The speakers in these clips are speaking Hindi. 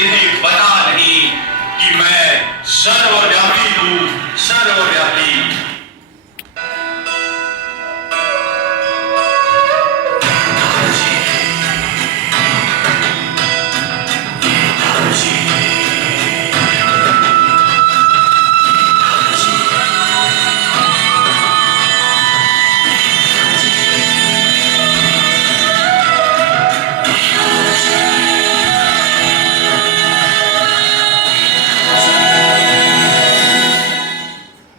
इन्हें पता नहीं कि मैं सर्वव्यापी हूँ, सर्वव्यापी।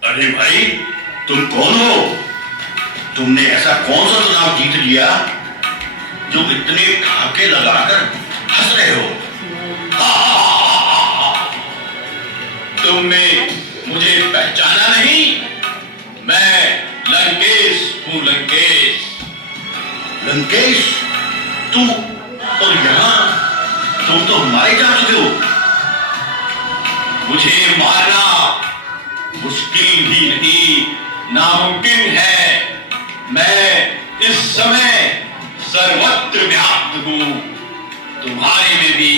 अरे भाई, तुम कौन हो? तुमने ऐसा कौन सा चुनाव जीत लिया जो इतने ठहाके लगाकर हंस रहे हो? तुमने मुझे पहचाना नहीं? मैं लंकेश हूं, लंकेश। लंकेश? तू और यहां? तुम तो मारे जा चुके हो। मुझे मारना मुश्किल भी नहीं, नामुमकिन है। मैं इस समय सर्वत्र व्याप्त हूं। तुम्हारे में भी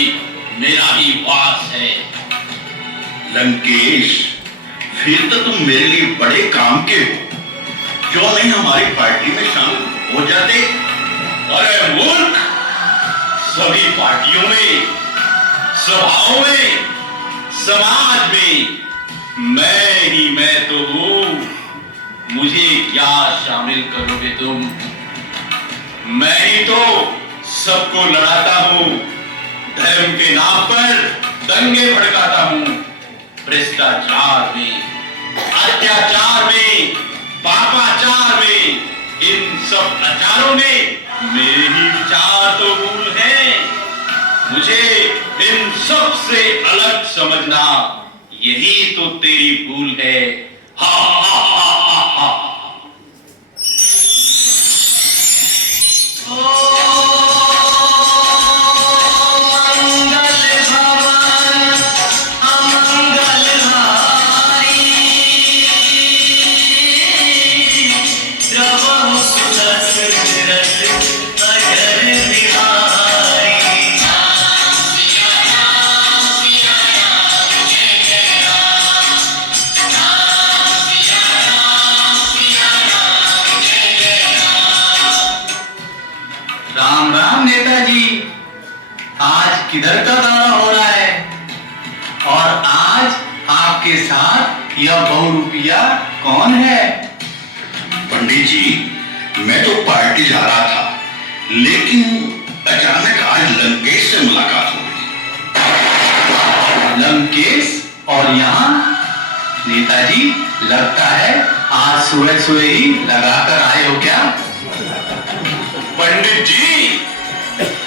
मेरा ही वास है। लंकेश, फिर तो तुम मेरे लिए बड़े काम के हो। क्यों नहीं हमारी पार्टी में शामिल हो जाते? अरे मूर्ख, सभी पार्टियों में, सभाओं में, समाज में मैं तो हूं। मुझे क्या शामिल करोगे तुम? मैं ही तो सबको लड़ाता हूं, धर्म के नाम पर दंगे भड़काता हूं। भ्रष्टाचार में, अत्याचार में, पापाचार में, इन सब अचारों में मेरे ही विचार तो मूल हैं। मुझे इन सब से अलग समझना, यही तो तेरी भूल है। हा हा हा हा हा। राम राम नेताजी, आज किधर का दौरा हो रहा है? और आज आपके साथ यह बहुरूपिया कौन है? पंडित जी, मैं तो पार्टी जा रहा था, लेकिन अचानक आज लंकेश से मुलाकात हो गई। लंकेश और यहाँ? नेताजी, लगता है आज सुबह सुबह ही लगाकर आए हो क्या? पंडित जी,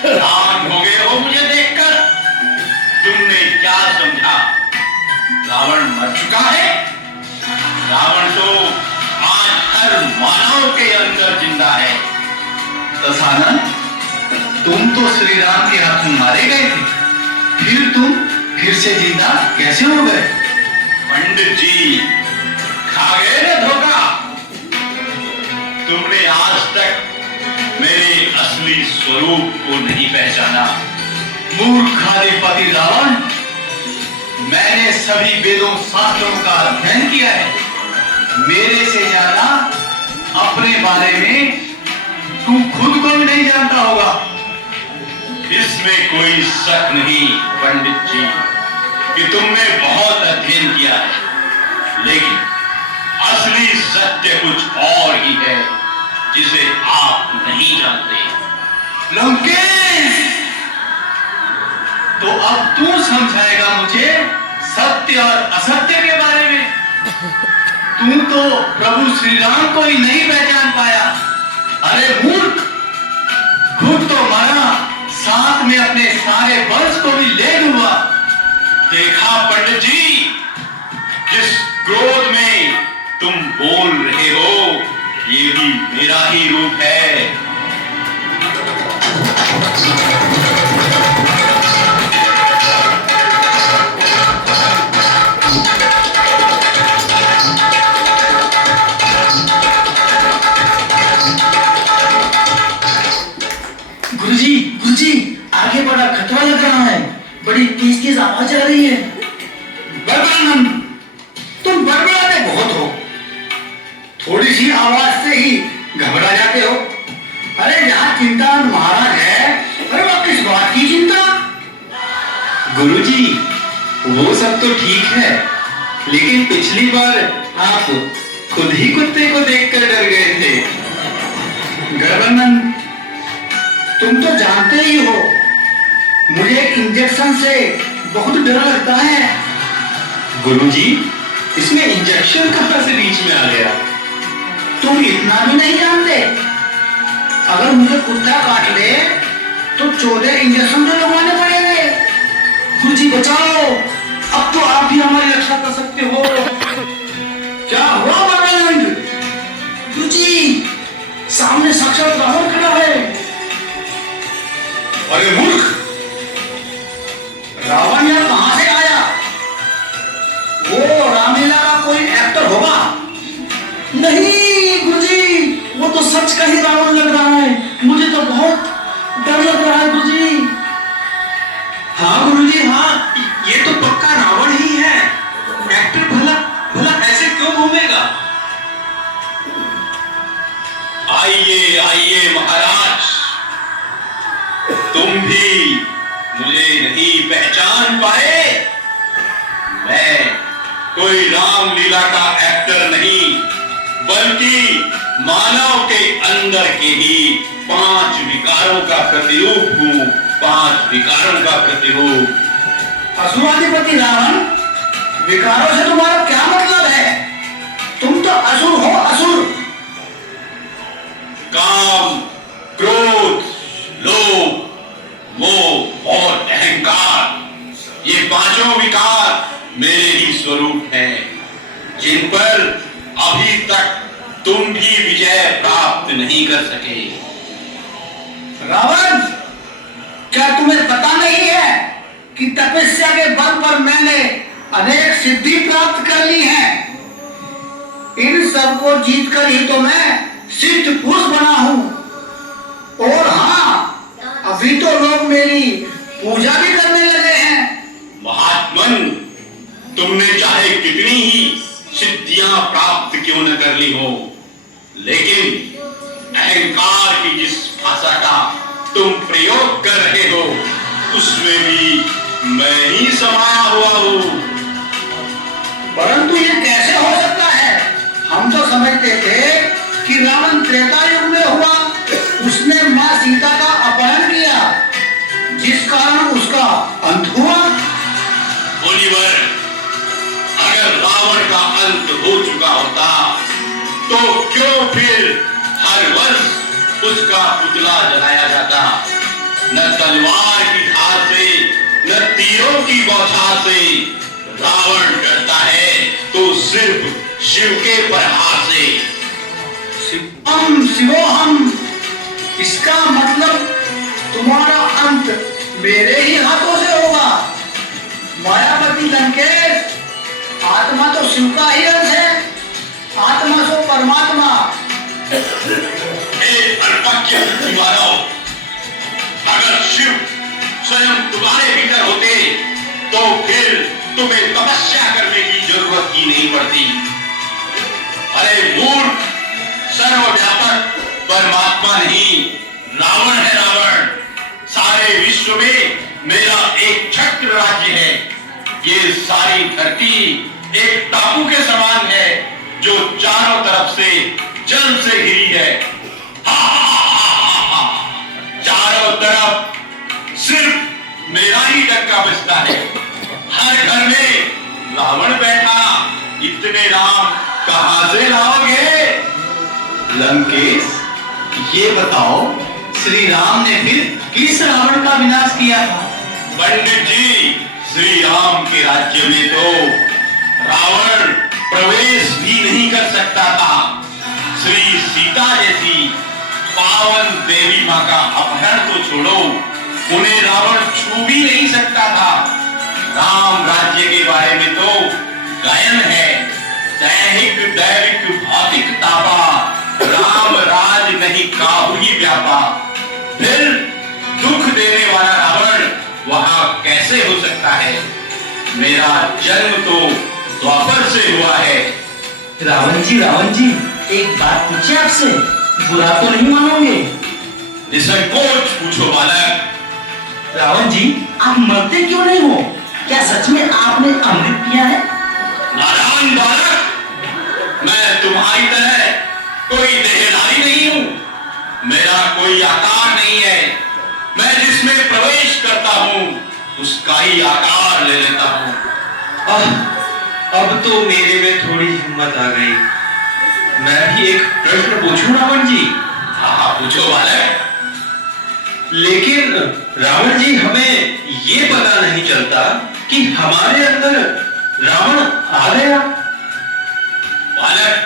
हैरान हो गए हो मुझे देखकर? तुमने क्या समझा? रावण मर चुका है? रावण तो आज हर मानव के अंदर जिंदा है। दशानन, तुम तो श्री राम के हाथों मारे गए थे, फिर तुम फिर से जिंदा कैसे हो गए? पंडित जी, खा गए ना धोखा। तुमने आज तक मेरे असली स्वरूप को नहीं पहचाना। मूर्ख आदिपति रावण, मैंने सभी वेदों शास्त्रों का अध्ययन किया है। मेरे से ज्यादा अपने बारे में तू खुद को भी नहीं जानता होगा। इसमें कोई शक नहीं पंडित जी कि तुमने बहुत अध्ययन किया है, लेकिन असली सत्य कुछ और ही है जिसे आप नहीं जानते। लंकेश, तो अब तू समझाएगा मुझे सत्य और असत्य के बारे में। तू तो प्रभु श्री राम को ही नहीं पहचान पाया। अरे मूर्ख, खुद तो मरा, साथ में अपने सारे वंश को भी ले डूबा। देखा पंडित जी, जिस क्रोध में तुम बोल रहे हो, ये भी मेरा ही रूप है। गुरुजी, गुरुजी, आगे बड़ा खतरा लग रहा है। बड़ी तेज तेज आवाज आ रही है। बड़बड़ानंद, तुम बड़बड़ाते बहुत हो, थोड़ी सी आवाज से ही घबरा जाते हो। अरे यहाँ चिंतामन महाराज है, अरे वो किस बात की चिंता? गुरुजी, वो सब तो ठीक है, लेकिन पिछली बार आप खुद ही कुत्ते को देखकर डर गए थे। गड़बड़ानंद, तुम तो जानते ही हो, मुझे इंजेक्शन से बहुत डर लगता है। गुरुजी, इसमें इंजेक्शन कहां से बीच में आ गया? तुम इतना भी नहीं जानते? अगर मुझे कुत्ता काट ले तो 14 इंजेक्शन तो लगवाने पड़ेंगे। गुरुजी बचाओ, अब तो आप ही हमारी रक्षा कर सकते हो। क्या हुआ बड़बड़ानंद? गुरुजी, सामने साक्षात रावण खड़ा है। अरे मूर्ख, रावण यहाँ कहां से आया? वो रामलीला का कोई एक्टर होगा? नहीं गुरुजी, वो तो सच का ही रावण लग रहा है। मुझे तो बहुत डर लग रहा है गुरुजी। हाँ गुरुजी, हाँ, ये तो पक्का रावण ही है। एक्टर भला भला ऐसे क्यों घूमेगा? आइए आइए महाराज, तुम भी मुझे नहीं पहचान पाए? मैं कोई रामलीला का एक्टर नहीं, बल्कि मानव के अंदर के ही 5 विकारों का प्रतिरूप हूँ। 5 विकारों का प्रतिरूप। असुराधिपति रावण, विकारों से तुम्हारा क्या मतलब है? तुम तो असुर हो, असुर। काम, क्रोध, लोभ, मोह और अहंकार, ये 5 विकार मेरे ही स्वरूप हैं, जिन पर अभी तक तुम भी विजय प्राप्त नहीं कर सके। रावण, क्या तुम्हें पता नहीं है कि तपस्या के बल पर मैंने अनेक सिद्धि प्राप्त कर ली है? इन सबको जीतकर ही तो मैं सिद्ध पुरुष बना हूं। और हाँ, अभी तो लोग मेरी पूजा भी करने लगे हैं। महात्मन, तुमने चाहे कितनी ही सिद्धियां प्राप्त क्यों न कर ली हो, लेकिन अहंकार की जिस भाषा का तुम प्रयोग कर रहे हो, उसमें भी मैं ही समाया हुआ हूं। परंतु ये कैसे हो सकता है? हम तो समझते थे कि रावण त्रेता युग में हुआ, उसने मां सीता का अपहरण किया, जिस कारण उसका अंत हुआ। ओलिवर, अगर रावण का अंत हो चुका होता तो क्यों फिर हर वर्ष उसका पुतला जलाया जाता? न तलवार की धार से, न तीरों की बौछार से रावण डरता है तो सिर्फ शिव के प्रहार से। शिवम शिवोहम, इसका मतलब तुम्हारा अंत मेरे ही हाथों से होगा। मायावती लंकेश, आत्मा तो शिव का ही अंश है, आत्मा सो परमात्मा। अल्पज्ञ मानव, अगर शिव स्वयं तुम्हारे भीतर होते तो फिर तुम्हें तपस्या करने की जरूरत ही नहीं पड़ती। अरे मूर्ख, सर्वव्यापक परमात्मा नहीं, रावण है रावण। सारे विश्व में मेरा एक छत्र राज्य है। ये सारी धरती एक टापू के समान है जो चारों तरफ से जल से घिरी है। चारों तरफ सिर्फ मेरा ही डंका बजता है। हर घर में रावण बैठा, इतने राम कहां से लाओगे? लंकेश, ये बताओ, श्री राम ने फिर किस रावण का विनाश किया था? पंडित जी, श्री राम के राज्य में तो रावण प्रवेश भी नहीं कर सकता था। श्री सीता जैसी पावन देवी मां का अपहरण तो छोड़ो, उन्हें रावण छू भी नहीं सकता था। राम राज्य के बारे में तो गायन है, दैहिक दैविक भौतिक तापा, राम राज नहीं काहू ही व्यापा। फिर दुख देने वाला रावण वहां कैसे कैसे हो सकता है? मेरा जन्म तो द्वापर से हुआ है। रावण जी, एक बात पूछे आपसे, बुरा तो नहीं मानोगे? निसंकोच पूछो बालक। रावण जी, आप मरते क्यों नहीं हो? क्या सच में आपने अमृत पिया है? नारायण बालक, मैं तुम्हारी तरह कोई देहधारी नहीं हूं। मेरा कोई आकार नहीं है। मैं जिसमें प्रवेश करता हूं उसका ही आकार ले लेता हूं। अब तो मेरे में थोड़ी हिम्मत आ गई। मैं भी एक प्रश्न पूछूं रावण जी? हाँ, पूछो बालक। लेकिन रावण जी, हमें ये पता नहीं चलता कि हमारे अंदर रावण आ गया। बालक,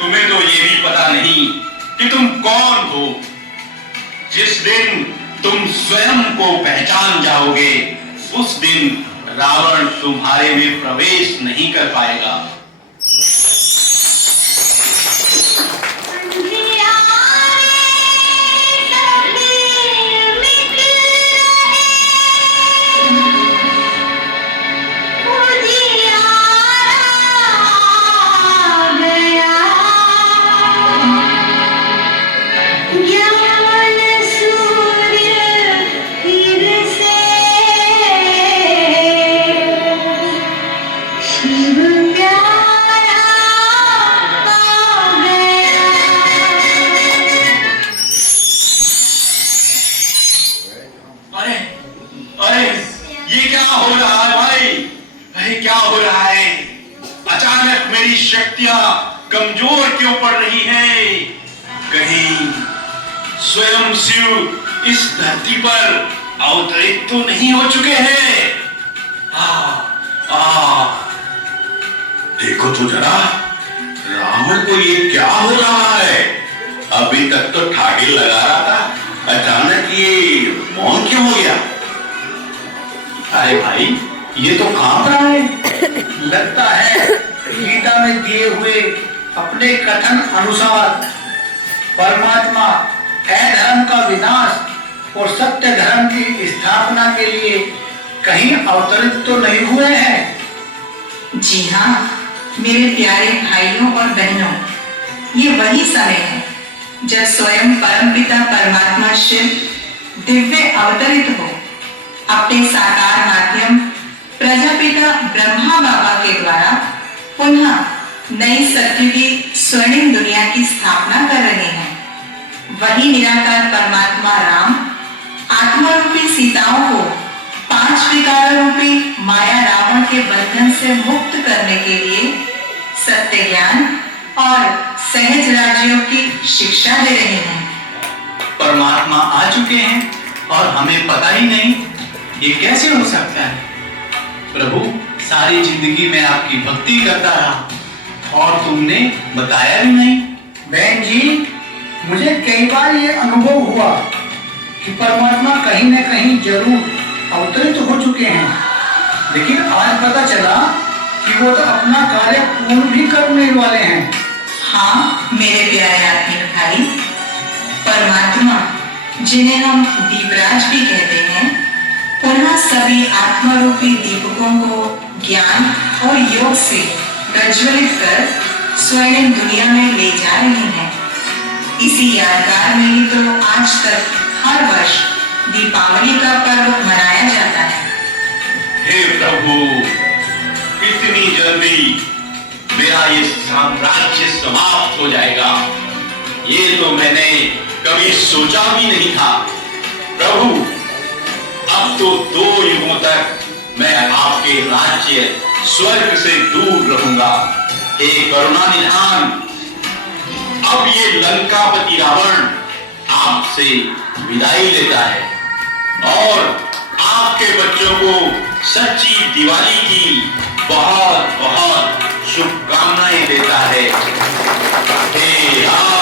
तुम्हें तो ये भी पता नहीं कि तुम कौन हो। जिस दिन तुम स्वयं को पहचान जाओगे उस दिन रावण तुम्हारे में प्रवेश नहीं कर पाएगा। शक्तियां कमजोर क्यों पड़ रही हैं? कहीं स्वयं शिव इस धरती पर अवतरित तो नहीं हो चुके हैं? देखो तो जरा, रावण को ये क्या हो रहा है? अभी तक तो ठागिल लगा रहा था, अचानक ये मौन क्यों हो गया? अरे भाई, ये तो कांप रहा है। लगता है गीता में दिए हुए अपने कथन अनुसार परमात्मा अधर्म का विनाश और सत्य धर्म की स्थापना के लिए कहीं अवतरित तो नहीं हुए हैं? जी हाँ मेरे प्यारे भाइयों और बहनों, ये वही समय है जब स्वयं परमपिता परमात्मा शिव दिव्य अवतरित हो अपने साकार माध्यम प्रजापिता ब्रह्मा बाबा के द्वारा पुनः नई सत्य की स्वर्णिम दुनिया की स्थापना कर रहे हैं। वही निराकार परमात्मा राम आत्मा रूपी सीताओं को 5 विकार रूपी माया रावण के बंधन से मुक्त करने के लिए सत्य ज्ञान और सहज राजयोग की शिक्षा दे रहे हैं। परमात्मा आ चुके हैं और हमें पता ही नहीं, ये कैसे हो सकता है? प्रभु, सारी जिंदगी में आपकी भक्ति करता रहा और तुमने बताया भी नहीं। बहन जी, मुझे कई बार ये अनुभव हुआ कि परमात्मा कहीं न कहीं जरूर अवतरित हो चुके हैं, लेकिन आज पता चला कि वो तो अपना कार्य पूर्ण भी करने वाले हैं। हाँ मेरे प्यारे आत्मिक भाई, परमात्मा जिन्हें हम दीपराज भी कहते हैं, पुनः सभी आत्मा रूपी दीपकों को ज्ञान और योग से प्रज्वलित कर स्वर्णिम दुनिया में ले जा रहे हैं। इसी यादगार में ही तो आज तक हर वर्ष दीपावली का पर्व मनाया जाता है। हे प्रभु, इतनी जल्दी मेरा ये साम्राज्य समाप्त हो जाएगा, ये तो मैंने कभी सोचा भी नहीं था। प्रभु, अब तो 2 युगों तक मैं आपके राज्य स्वर्ग से दूर रहूंगा। हे करुणा निधान, अब ये लंकापति रावण आपसे विदाई लेता है और आपके बच्चों को सच्ची दिवाली की बहुत बहुत शुभकामनाएं देता है। हे राम।